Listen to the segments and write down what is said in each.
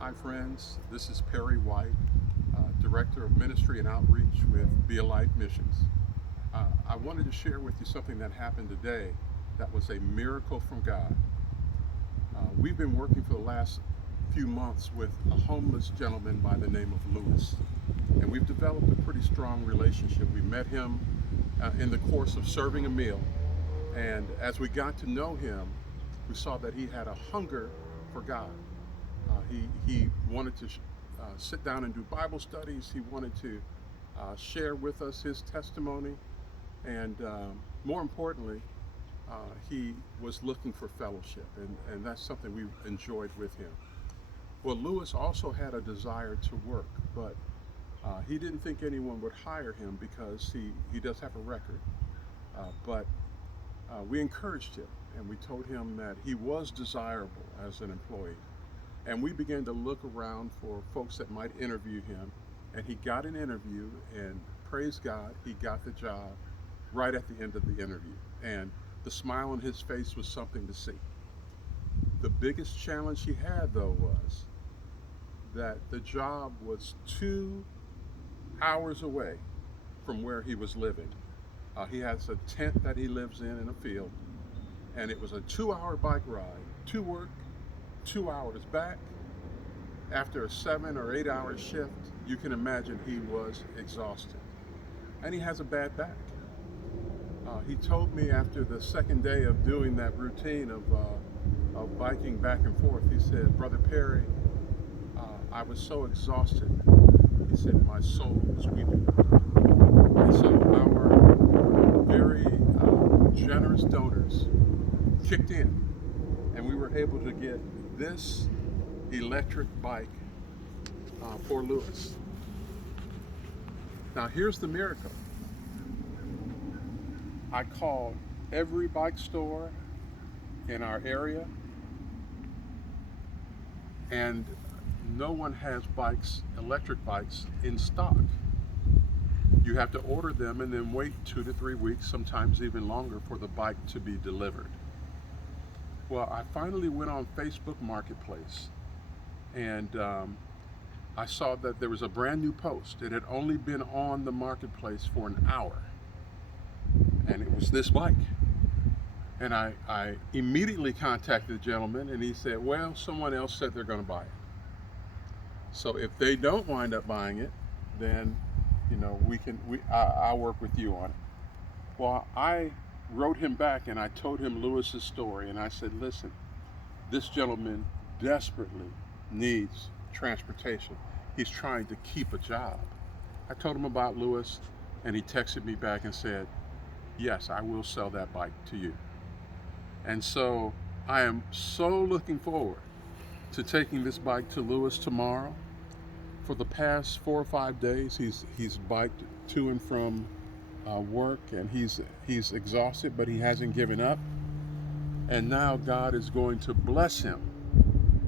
Hi friends, this is Perry White, Director of Ministry and Outreach with Be a Light Missions. I wanted to share with you something that happened today that was a miracle from God. We've been working for the last few months with a homeless gentleman by the name of Lewis, and we've developed a pretty strong relationship. We met him in the course of serving a meal, and as we got to know him, we saw that he had a hunger for God. He wanted to sit down and do Bible studies. He wanted to share with us his testimony, and more importantly, he was looking for fellowship, and that's something we enjoyed with him. Well, Lewis also had a desire to work, but he didn't think anyone would hire him because he does have a record. But we encouraged him, and we told him that he was desirable as an employee. And we began to look around for folks that might interview him, and he got an interview, and praise God, he got the job right at the end of the interview. And the smile on his face was something to see. The biggest challenge he had, though, was that the job was 2 hours away from where he was living. He has a tent that he lives in a field, and it was a 2-hour bike ride to work, 2 hours back. After a 7 or 8 hour shift, you can imagine he was exhausted. And he has a bad back. He told me after the second day of doing that routine of biking back and forth, he said, "Brother Perry, I was so exhausted." He said, "My soul was weeping." And so our very generous donors kicked in, and we were able to get this electric bike for Lewis. Now here's the miracle. I called every bike store in our area, and no one has bikes, electric bikes, in stock. You have to order them and then wait 2 to 3 weeks, sometimes even longer, for the bike to be delivered. Well, I finally went on Facebook Marketplace, and I saw that there was a brand new post. It had only been on the marketplace for an hour, and it was this bike. And I immediately contacted the gentleman, and he said, "Well, someone else said they're going to buy it. So if they don't wind up buying it, then I'll work with you on it." Well, I wrote him back, and I told him Lewis's story, and I said, "Listen, this gentleman desperately needs transportation. He's trying to keep a job." I told him about Lewis, and he texted me back and said, "Yes, I will sell that bike to you." And so I am so looking forward to taking this bike to Lewis tomorrow. For the past 4 or 5 days, he's biked to and from work, and he's exhausted, but he hasn't given up. And now God is going to bless him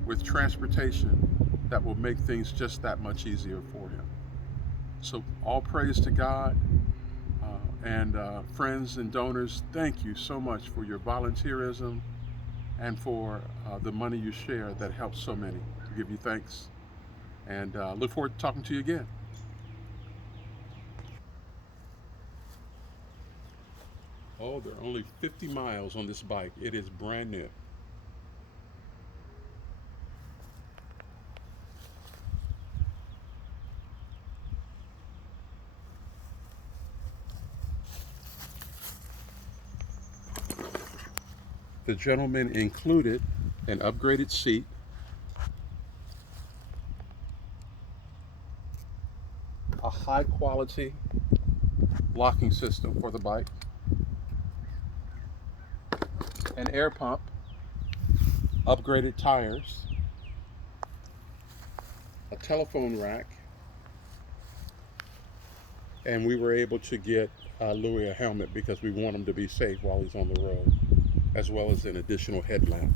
with transportation that will make things just that much easier for him. So all praise to God. And friends and donors, thank you so much for your volunteerism and for the money you share that helps so many. We give you thanks, and look forward to talking to you again. Oh, there are only 50 miles on this bike. It is brand new. The gentleman included an upgraded seat, a high quality locking system for the bike, an air pump, upgraded tires, a telephone rack, and we were able to get Louis a helmet because we want him to be safe while he's on the road, as well as an additional headlamp.